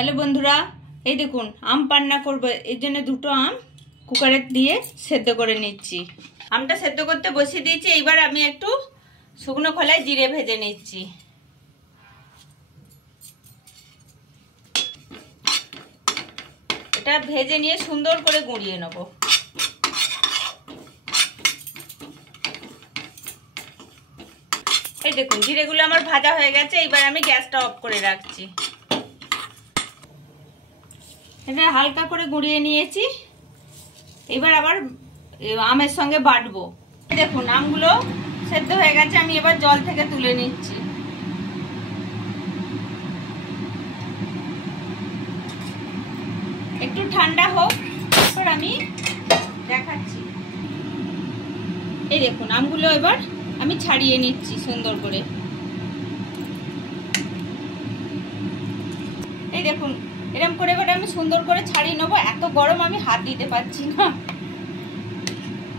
Hello বন্ধুরা, এই দেখুন আম পান্না করব। এর জন্য দুটো আম কুকারে দিয়ে সেদ্ধ করে নিচ্ছি। আমটা সেদ্ধ করতে বসিয়ে দিয়েছি। এইবার আমি একটু শুকনো খোলায় জিরে ভেজে নিচ্ছি। এটা ভেজে নিয়ে সুন্দর করে গুঁড়িয়ে নেব। এই দেখুন জিরেগুলো আমার ভাজা হয়ে গেছে। এইবার আমি গ্যাসটা অফ করে রাখছি। এটা হালকা করে গুঁড়িয়ে নিয়েছি। এবার আবার আমের সঙ্গে বাটবো। দেখুন আমগুলো সেদ্ধ হয়ে গেছে। আমি এবার জল থেকে তুলে নিচ্ছি। একটু ঠান্ডা হোক, তারপর আমি দেখাচ্ছি। এই দেখুন আমগুলো এবার আমি ছাড়িয়ে নিচ্ছি সুন্দর করে। এই দেখুন এরকম করে এবার আমি সুন্দর করে ছাড়িয়ে নেবো। এত গরম আমি হাত দিতে পারছি না।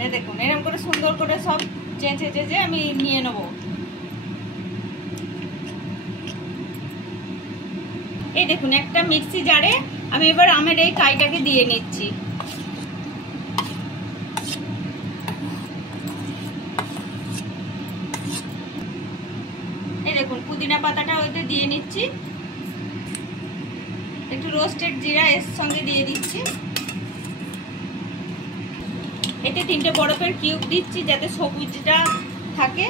এই দেখুন এরকম করে সুন্দর করে সব চেঁচে চেঁচে আমি নিয়ে নেবো। এই দেখুন একটা মিক্সি জারে আমি এবার আমের এই কাইটাকে দিয়ে নিচ্ছি। এই দেখুন পুদিনা পাতাটা ওইতে দিয়ে নিচ্ছি। একটু রোস্টেড জিরা এর সঙ্গে দিয়ে দিচ্ছি। এতে 3টে বরফের কিউব দিচ্ছি যাতে সবুজটা থাকে।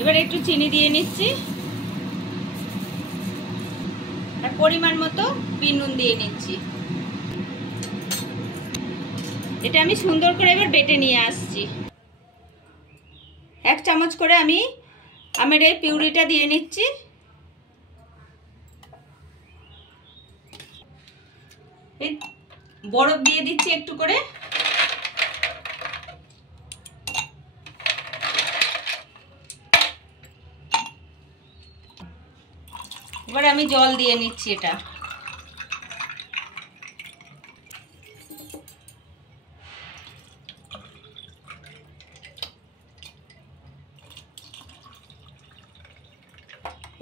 এবার একটু চিনি দিয়ে নিচ্ছি আর পরিমাণ মতো বিট নুন দিয়ে নিচ্ছি। এটা আমি সুন্দর করে এবার বেটে নিয়ে আসছি। 1 চামচ করে আমি আমের এই পিউরিটা দিয়ে নিচ্ছি। এই বরফ দিয়ে দিচ্ছি একটু করে। এবার আমি জল দিয়ে নিচ্ছি। এটা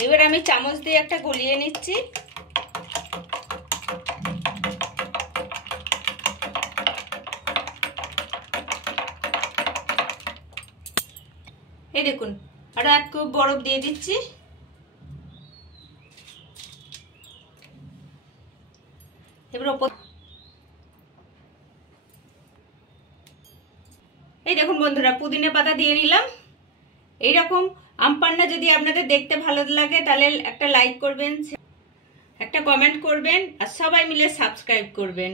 এবার আমি চামচ দিয়ে একটা গলিয়ে নিচ্ছি। এই দেখুন আরো 1 কাপ বরফ দিয়ে দিচ্ছি। এবার এই দেখুন বন্ধুরা পুদিনা পাতা দিয়ে নিলাম। এইরকম আম পান্না যদি আপনাদের দেখতে ভালো লাগে তাহলে একটা লাইক করবেন, একটা কমেন্ট করবেন আর সবাই মিলে সাবস্ক্রাইব করবেন।